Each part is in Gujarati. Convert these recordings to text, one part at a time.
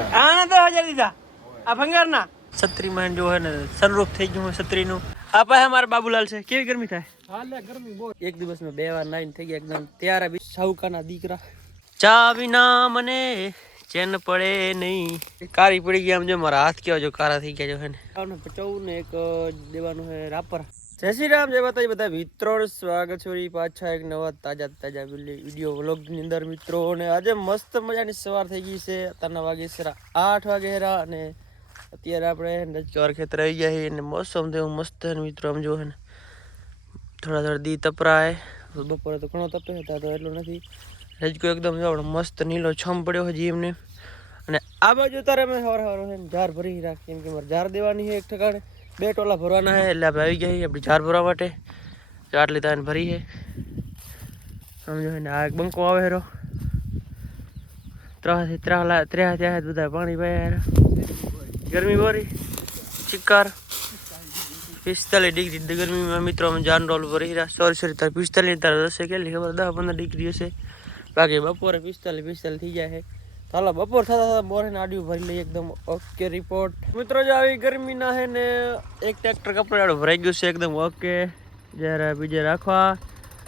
આના 10,000 દીધા આ ભંગારના છત્રી માં જો હે ને સનરૂફ થઈ ગયું છત્રી નું આ પાસે અમારા બાબુલાલ છે કેવી ગરમી થાય હાલે ગરમી બહુ એક દિવસ માં 2 વાર નાઈન થઈ ગયા એકદમ તૈયાર બી સાઉકાના દીકરા ચા વિના મને ચેન પડે નહીં કારી પડી ગઈ આમ જો મારા હાથ કેવા જો કારા થઈ ગયા જો હે ને 55 ને એક દેવાનું હે રાપર જય શ્રી રામ જય માતાજી બધા મિત્રો સ્વાગત છે પાછા એક નવા તાજા વિડીયો વ્લોગ ની અંદર મિત્રો ને આજે મસ્ત મજાની સવાર થઈ ગઈ છે અત્યારના વાગે છે 8 વાગે હેરા અને અત્યારે આપણે ચોર ખેતર આવી ગયા છે અને મોસમ તો મસ્ત છે મિત્રો આમ જો હે ને થોડા દી તપરાય બપોરે તો ઘણો તપે હતા તો એટલું નથી રજકો એકદમ મસ્ત નીલો છમ પડ્યો છે જીમને અને આ બાજુ તારે મેં સવાર હે ઝાર ભરી રાખી કેમ કે મારે ઝાર દેવાની છે એક ઠેકાણે 2 ટોલા ભરવાના છે એટલે આપણે આવી ગયા છીએ આપણી ઝાર ભરવા માટે આટલી તાન ભરી છે સમજો ને આ એક બંકો આવે હેરો ત્રા બધા પાણી પાયા ગરમી બોરી ચિક્કાર 45 ડિગ્રી ગરમીમાં મિત્રો અમે જાન રોલ ભરી રહ્યા સોરી તાર 45 તાર હશે કેટલી ખબર 10-15 ડિગ્રી હશે બાકી બપોરે 45 થઈ જાય છે ચાલો બપોર થતા મોરે આડિયું ભરી લઈએ એકદમ ઓકે રિપોર્ટ મિત્રો જો આવી ગરમી ના હે ને એક ટ્રેક્ટર કપડાવાળું ભરાઈ ગયું છે એકદમ ઓકે જ્યારે બીજે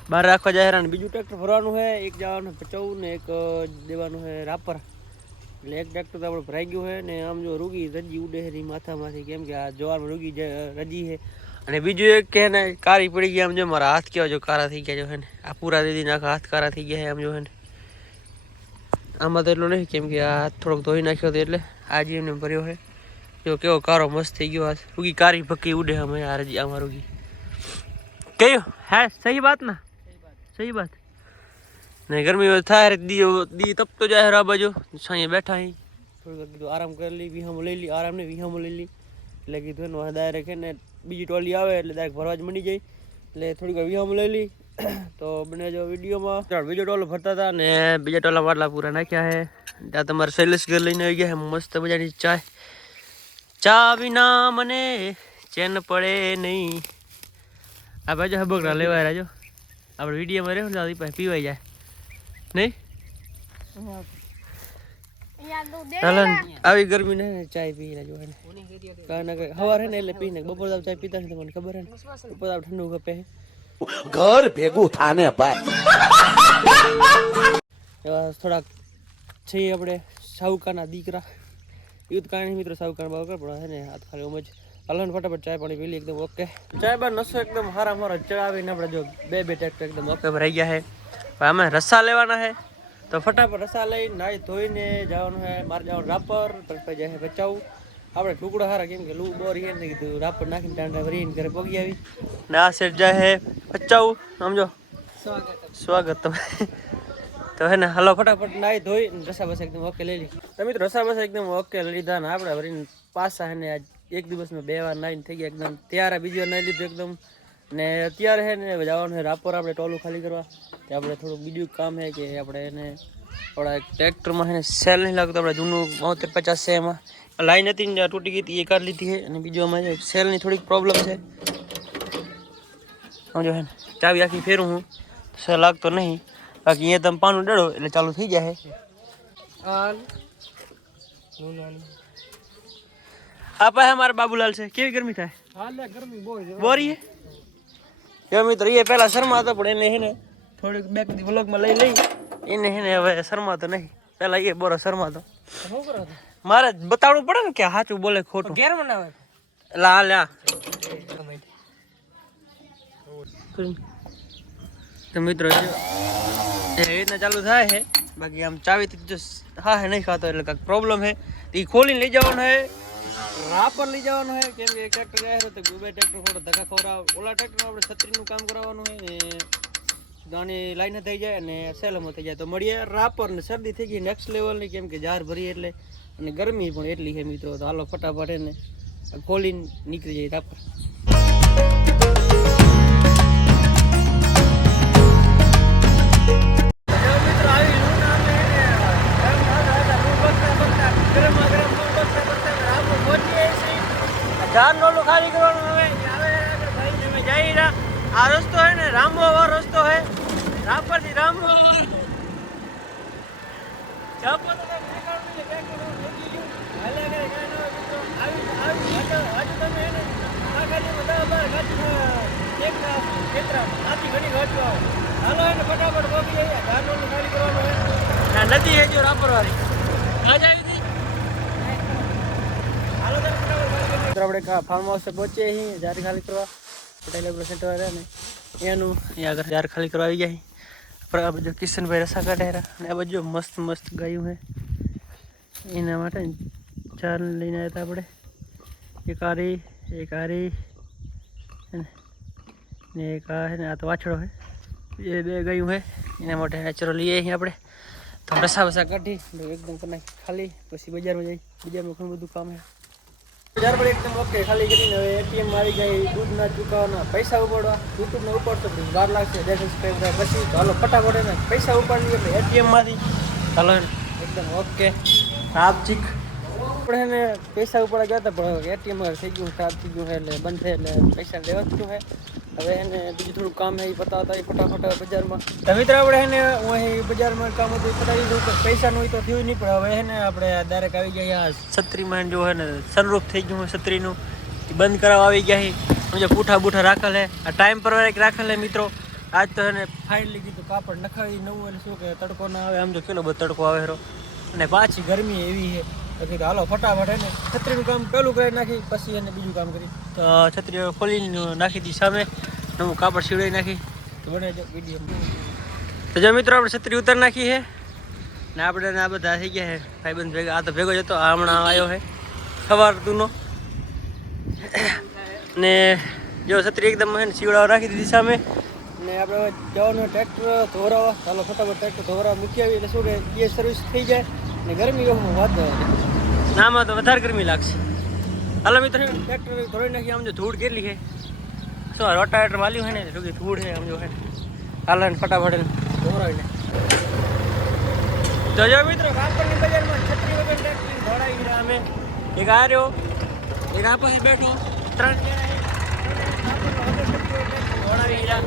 બહાર રાખવા જાય ને બીજું ટ્રેક્ટર ભરવાનું છે એક જવાનું 55 ને એક દેવાનું છે રાપર એટલે એક ટ્રેક્ટર તો આપણે ભરાઈ ગયું છે ને આમ જો રૂગી રજી ઉડે છે માથામાંથી કેમ કે આ જવારમાં રૂગી રજી છે અને બીજું એક કે ને કારી પડી ગઈ આમ જો મારા હાથ કેવા જો કારા થઈ ગયા જો છે ને આ પૂરા દીદી નાખા હાથ કારા થઈ ગયા છે આમ જો છે ને આમાં તો એટલું નહીં કેમ કે આ હાથ થોડોક ધોઈ નાખ્યો હતો એટલે આજે એમને ભર્યો છે જો કેવો કારો મસ્ત થઈ ગયો હાથ રૂગી કારી ભક્કી ઉડે અમે આ રજી આમાં રૂગી કયો હે સહી બાત ના સહી બાત नहीं गर्मी में था दी तब तो जाए रा बाजू साई बैठा ही थोड़ा कीधु आराम कर ली वीहाम ले ली आराम ने वीहाम ले ली એટલે કીધું ને વધારે રાખે ને બીજી ટોલી આવે એટલે ડાયરેક્ટ ભરવા જ મળી જાય એટલે થોડીક વીહામ લઈ લી તો બને જો વિડીયોમાં બીજો ટોલો ભરતા હતા ને બીજા ટોલા માટલા પૂરા નાખ્યા છે ત્યાં તમારે શૈલેષ ઘર લઈને આવી ગયા છે મસ્ત મજાની ચા વિના મને ચેન પડે નહીં આ બાજુ હબકડા લેવાય રાજો આપણે વિડીયોમાં રહેવું ને પાસે પીવાઈ જાય नहीं આવી ગરમી ને ચાય પી લેજો હે કાના કે હવાર હે ને એટલે પીને બપોર દાવ ચાય પીતા નથી મને ખબર હે ને બપોર દાવ ઠંડુ કપે ઘર ભેગું થાને ભાઈ એવા થોડા છે આપણે સાઉકાના દીકરા યુદ્ધ કારણે મિત્રો સાઉકાન બાવકર પણ હે ને હાથ ખાલી ઓમ જ હલન ફટાફટ ચાય પાણી પી લી એકદમ ઓકે ચાય બાર નસો એકદમ હારા મારા ચડાવીને આપણે જો બે ટ્રેક્ટર એકદમ ઓકે ભરાઈ ગયા હે અમે રસ્સા લેવાના है तो फटाफट रस्सा लई नाई धोईने जवानुं है मार जवानुं रापर પછી જાય બચાવ આપણે ટુકડો હારા કેમ કે લૂ બોરી હે ને કીધું રાપર નાખીને ટાંડા ભરીને ઘરે પગી આવી ને આ સેટ જાય હે બચાવ સમજો સ્વાગત તમે તો હે ને હાલો ફટાફટ નાઈ ધોઈ રસ્સા બસ એકદમ ઓકે લઈ લી તો મિત્રો રસ્સા બસ એકદમ ઓકે લઈ લીધા ને આપણે ભરીને પાછા હે ને આજ એક દિવસમાં 2 વાર નાઈને થઈ ગયા એકદમ તૈયાર બીજી વાર નાઈ લીધું એકદમ ને અત્યારે હે ને જવાનું છે રાપર આપણે ટોલું ખાલી કરવા કે આપણે થોડુંક બીજું કામ છે કે આપણે એને થોડા ટ્રેક્ટરમાં છે ને સેલ નહીં લાગતો આપણે જૂનું 72-50 છે એમાં લાઈન હતી ને તૂટી ગઈ હતી એ કાઢી લીધી છે અને બીજું અમારે સેલની થોડીક પ્રોબ્લેમ છે સમજો હે ને ચાવી આખી ફેરું હું સેલ લાગતો નહીં બાકી અહીંયા તમે પાનું ડળો એટલે ચાલુ થઈ જાય આ પાસે અમારા બાબુલાલ છે કેવી ગરમી થાય હાલે ગરમી બોરી હે મિત્રો એ પેલા શરમાતો પણ એને હેને થોડીક બેક દી વ્લોગમાં લઈ એને હેને હવે શરમાતો નહીં પેલા એ બોરો શરમાતો મારે બતાવવું પડે ને કે સાચું બોલે ખોટું ઘેર બનાવે લા લા તો મિત્રો એ રીતના ચાલુ થાય છે બાકી આમ ચાવીથી જો હા હે નહીં ખાતો એટલે કાંઈક પ્રોબ્લેમ છે એ ખોલીને લઈ જવાનું છે રાપર લઈ જવાનું છે કેમ કે ટ્રેક્ટર ગયા તો બે ટ્રેક્ટર થોડો ધક્કા ખવડાવ ઓલા ટ્રેક્ટર આપણે છત્રીનું કામ કરાવવાનું હોય ને દાણી લાઈને થઈ જાય અને સેલમાં થઈ જાય તો મળીએ રાપર ને શરદી થઈ ગઈ નેક્સ્ટ લેવલની કેમ કે ઝાર ભરી એટલે અને ગરમી પણ એટલી છે મિત્રો તો હાલો ફટાફટ એને ખોલીને નીકળી જાય રાપર જાન નોલું ખાલી કરવાનું હવે ભાઈ તમે જઈ રહ્યા આ રસ્તો હે ને રામવો વાળો રસ્તો હે રાપરથી રામવો તમે એને આખાલીમાં 10-12 ગાડી એક ખેતરા આથી ઘણી ગાડીઓ આવે. હાલો એને ફટાફટ પહોંચી જઈએ. જાનોનું ખાલી કરવાનું હોય. ના નથી એ જો રાપરવાળી મજા આવી હતી. હાલો તો ફટાફટ આપણે ફાર્મ હાઉસ પહોંચીએ છીએ. જારી ખાલી કરવા પટેલ એગ્રો સેન્ટર વાળા ને એનું અહીંયા આગળ જાર ખાલી કરવા આવી ગયા. આપણે આ બાજુ કિશનભાઈ રસા કાઢ્યા અને આ બાજુ મસ્ત મસ્ત ગાયું છે. એના માટે ચાર લઈને આવ્યા હતા આપણે. એક આરી ને એક આ છે ને આ તો વાછડો છે. એ બે ગાયું છે એના માટે ચલો લઈએ અહીં આપણે. તો રસા વસા કાઢી એકદમ કરી નાખી ખાલી. પછી બજારમાં જઈ બજારમાં ઘણું બધું કામ છે. બજાર પર એકદમ ઓકે ખાલી કરીને હવે એટીએમ આવી ગઈ. દૂધ ના ચૂકવવાના પૈસા ઉપાડવા યુટ્યુબ ને ઉપાડતો વાર લાગશે 10 સબસ્ક્રાઈબ થાય પછી. તો હાલો ફટાફટ એને પૈસા ઉપાડીએ એટલે એટીએમમાંથી. ચાલો એકદમ ઓકે. આપ ચીક આપણે એને પૈસા ઉપાડવા ગયા હતા પણ એટીએમ થઈ ગયું ખરાબ થઈ ગયું છે એટલે બંધ થાય એટલે પૈસા લેવા જ છે. હવે એને બીજું થોડું કામ છે એ પતાવતા ફટાફટ બજારમાં. તો મિત્રો આપણે એને હું અહીં બજારમાં કામ હતું પતાવી દઉં તો પૈસાનું હોય તો થયું નહીં. પણ હવે એને આપણે ડાયરેક્ટ આવી ગયા છત્રીમાં જો હે ને સનરૂફ થઈ ગયું છત્રીનું એ બંધ કરાવવા આવી ગયા. સમજો પૂઠા બૂઠા રાખેલ હે. આ ટાઈમ પર રાખેલ હે મિત્રો. આજ તો એને ફાઇનલી કીધું કાપડ નખાવી નવું એટલે શું કે તડકો ના આવે. આમ જો કેટલો બધો તડકો આવે હેરો અને પાછી ગરમી એવી છે. પછી હાલો ફટાફટ એને છત્રીનું કામ પહેલું કરી નાખી પછી એને બીજું કામ કરી. તો છત્રી ખોલીને નાખી દી સામે નવું કાપડ સીવડાવી નાખી તો બને વિડીયો. તો જો મિત્રો આપણે છત્રી ઉતારી નાખી છે ને આપણે આ બધા થઈ ગયા છે ભાઈબંધ ભેગા. આ તો ભેગો જ હતો આ હમણાં આવ્યો છે સવાર તુંનો ને જો છત્રી એકદમ એને સીવડાવવા રાખી દીધી સામે. ને આપણે જવાનું ટ્રેક્ટર ધોરાવા. ચાલો ફટાફટ ટ્રેક્ટર ધોરાવા મૂકી આવી એટલે શું કે એ સર્વિસ થઈ જાય ને ગરમી વાત નામાં તો વધારે ગરમી લાગશે. હાલો મિત્રો ટ્રેક્ટર ધોઈ નાખી. આમ જો ધૂળ કેટલી છે શું રોટાવેટર વાલ્યું છે ને શું કે ધૂળ છે આમ જો છે. હાલો ને ફટાફટ ધોરાવીને તો જો મિત્રો કાપડની બજારમાં છત્રી વગર ટ્રેક્ટર ધોડાવી રહ્યા અમે. એક આ રહ્યો એક આ પાસે બેઠો 3 ધોડાવી રહ્યા.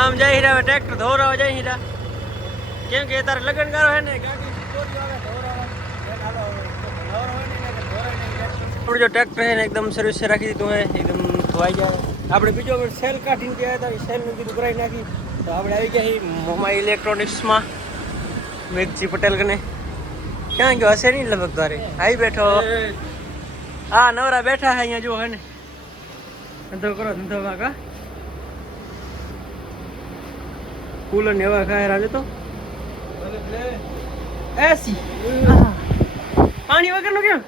આમ જઈ રહ્યા ટ્રેક્ટર ધોરાવા જઈ રહ્યા કેમ કે તારે લગ્નગારો છે ને ગાડી આપણે જો ટ્રેક્ટર છે ને એકદમ સર્વિસ રાખી દીધું હોય એકદમ ધોવાઈ જાય. આપણે બીજો સેલ કાઢીને ગયા હતા એ સેલનું કીધું કરાવી નાખી. તો આપણે આવી ગયા મોમા ઇલેક્ટ્રોનિક્સમાં મેઘજી પટેલ કને. ક્યાં ગયો હશે નહીં લગભગ તારે આવી બેઠો. હા નવરા બેઠા છે અહીંયા જો હે ને ધંધો કરો ધંધો કાકા કુલર ને એવા ખાય રાજે તો એસી પાણી વગરનું કેમ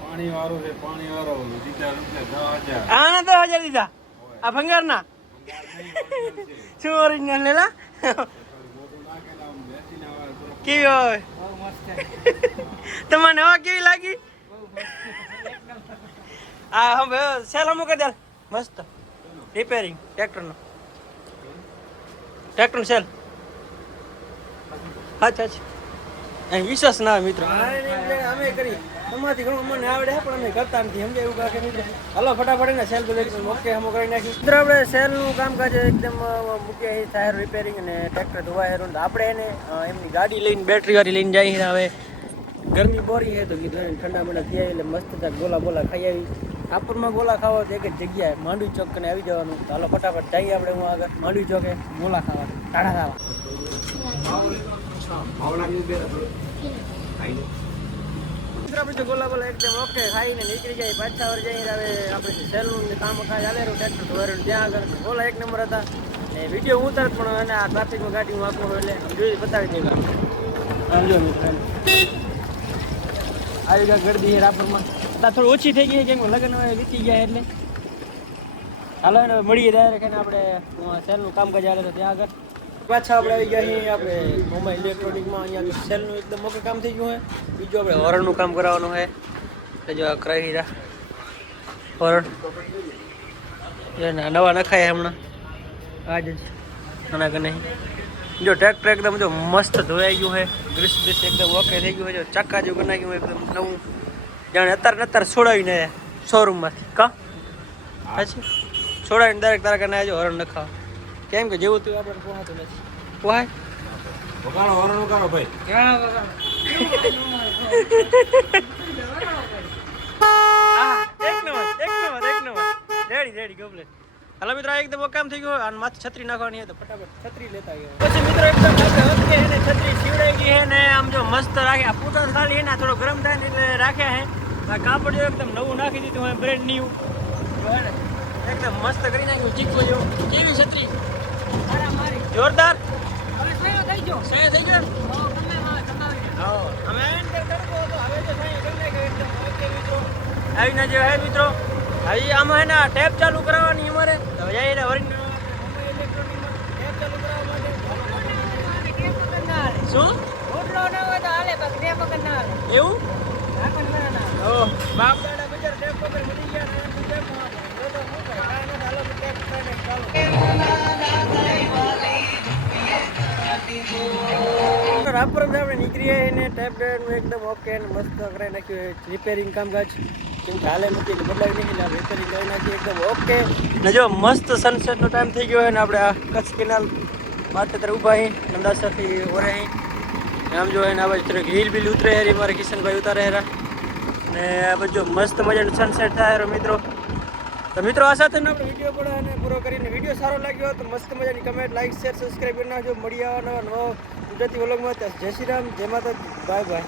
પાણી વાળો છે પાણી વાળો દીધા આના 10,000 દીધા આ ભંગારના શું ઓરિજિનલ લેલા કેવી હોય તમને હવા કેવી લાગી? આ હવે સેલ અમુક કરી દે મસ્ત રિપેરિંગ ટ્રેક્ટરનું સેલ. અચ્છા અહીં વિશ્વાસ ના આવે મિત્રો. અમે કરી તમારાથી ઘણું અમને આવડે પણ અમે કરતા નથી સમજે એવું કાંઈ મિત્રો. હાલો ફટાફટ ને સેલ ઓકે હમો કરી નાખી. મિત્રો આપણે સેલનું કામકાજ એકદમ મૂકીએ ટાયર રિપેરિંગ અને ટ્રેક્ટર ધોવાય તો આપણે એને એમની ગાડી લઈને બેટરી વાળી લઈને જઈએ. હવે ગરમી બોરી છે તો કીધું ઠંડા મંડા થઈ આવી એટલે મસ્ત ગોલા બોલા ખાઈ આવી. રાપરમાં ગોલા ખાવા તો એક જ જગ્યાએ માંડવી ચોક કને આવી જવાનું. તો હાલો ફટાફટ જઈએ આપણે હું આગળ માંડવી ચોકે ગોલા ખાવા ટાઢા ખાવા. આપણે ગોલા બોલા એકદમ ઓકે ખાઈને નીકળી જાય પાછા વાર જઈને હવે આપણે સેલનું કામ ચાલે રહ્યું ટ્રેક્ટર ધોવાનું ત્યાં આગળ ગોલા એક નંબર હતા. ને વિડીયો ઉતાર પણ એને આ ટ્રાફિકમાં ગાડી હું આપું એટલે જોઈ બતાવી દઈએ. આમ જો મિત્રો આવી ગયા ગરદી છે રાપરમાં. થોડી ઓછી થઈ ગઈ કેમ લગ્ન હવે વીતી ગયા એટલે હાલો એને મળીએ ડાયરેક્ટ એને આપણે સેલનું કામકાજ ચાલે તો ત્યાં આગળ પાછા આપણે આવી ગયા છીએ આપણે મોમા ઇલેક્ટ્રોનિકમાં. અહીંયા સેલનું એકદમ મોટું કામ થઈ ગયું છે. બીજું આપણે હોરણનું કામ કરાવવાનું છે એટલે જો કરાવી રહ્યા હોરણ નવા નખાય હમણાં આજ જ આના કને. જો ટ્રેક્ટર એકદમ જો મસ્ત ધોવાઈ ગયું છે. ગ્રીસ બ્રીસ એકદમ ઓકે થઈ ગયું છે. જો ચક્કા જેવું બનાવી ગયું એકદમ નવું જાણે અત્યારે છોડાવીને શોરૂમમાંથી કા પછી છોડાવીને ડાયરેક્ટ તારા કને આવજો હોરણ નખાવા. કેમ કે જેવું તું આપણે પોહાતું નથી પોહાય વગાડો હોરણ વગાડો ભાઈ. આ કમ્પ્લીટ. હાલો મિત્રો એકદમ કામ થઈ ગયું અને માથે છત્રી નાખવાની તો ફટાફટ છત્રી લેતા આવ્યો. પછી મિત્રો એકદમ ઓકે હે ને છત્રી સીવડાઈ ગઈ હે ને આમ જો મસ્ત રાખ્યા પૂતો ખાલી હે ને થોડો ગરમ થાય ને એટલે રાખ્યા હે. આ કાપડ જો એકદમ નવું નાખી દીધું હે બ્રેન્ડ ન્યુ હે ને એકદમ મસ્ત કરી નાખ્યું ચીકો જેવો. કેવી છત્રી જોરદાર. હવે સહી થઈ ગયો હા અમે એન્ટર કરવો તો હવે તો સહી કરી નાખ્યો એકદમ ઓકે મિત્રો. આવીને જે હે મિત્રો હવે આમાં હે ને ટેપ ચાલુ કરાવવાની અમારે તો જઈને વરીને ઇલેક્ટ્રોનિકમાં ટેપ ચાલુ કરાવવા માટે શું ઓટલો ના હોય તો હાલે બાકી ટેપ વગર ના હાલે એવું ઓ બાપ દાડા બજાર ટેપ વગર મળી ગયા ને ટેપ માં તો હું કરે કાનો હાલો ટેપ કરીને ચાલો. રાપર આપણે નીકળીએ ને ટેપ નું એકદમ ઓકે ને મસ્ત કરાવી નાખ્યું રિપેરિંગ કામકાજ કેમ કે હાલે નથી એટલે બદલાવી નહીં એટલે રિપેરિંગ કરી નાખી એકદમ ઓકે. ને જો મસ્ત સનસેટનો ટાઈમ થઈ ગયો હોય ને આપણે આ કચ્છ કેનાલ માટે તરફ ઊભા અહીં અમદાવાદથી ઓરે અહીં આમ જો એને આ બાજુ તરફ હિલ બિલ ઉતરે હેરી મારે કિશનભાઈ ઉતારે હેરા ને આ બાજુ મસ્ત મજાનું સનસેટ થાય હેરો મિત્રો. તો મિત્રો આ સાથે આપણે વિડીયો પણ અને પૂરો કરીને વિડીયો સારો લાગ્યો તો મસ્ત મજાની કમેન્ટ લાઈક શેર સબસ્ક્રાઈબ કરી નાખજો. મળી આવવાના નવા ગુજરાતી વ્લોગમાં જય શ્રી રામ જય માતા બાય બાય.